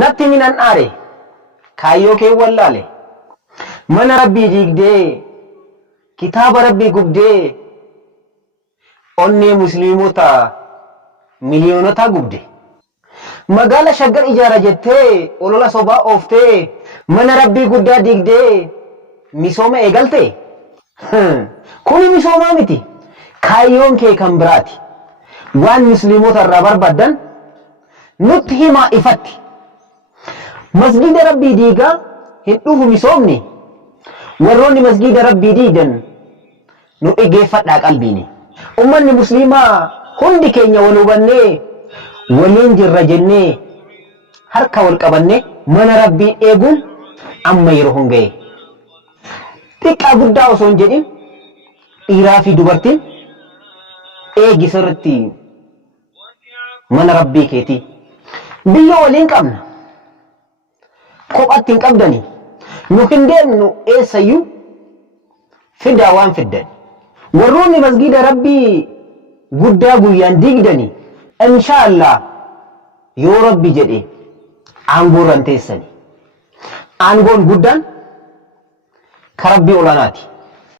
natti minan aare kaayyoo kee wallaale mana rabbii diigdee kitaaba rabbii gubdee onnee musliimota miliyoonota gubde magaala shaggar ijaara jettee olola sobaa ooftee mana rabbii guddaa diigdee misooma eegalte kuni misoomaa miti kaayyoon kee kan biraati waan musliimota irraa barbaadan nutti himaa ifatti masjida rabbii diigaa hin dhufu misoomni warroonni masjida rabbii diigan nu egeeffadhaa qalbiini ummanni musliimaa hundi keenya wal hubannee waliin jirra jennee harka wal qabannee mana rabbii eeguun amma yeroo honga'e xiqqaa guddaa osoo hin jedhin dhiiraa fi dubartiin eegi sirriitti mana rabbii keetii biyya waliin qabna kophaatti hin qabdani nu hin deemnu eessayyuu fidaa waan fiddan warroonni masjida rabbii guddaa guyyaan diigdani inshallah yoo rabbi jedhe aangoorran teessani aangoon guddaan ka rabbii olaanaati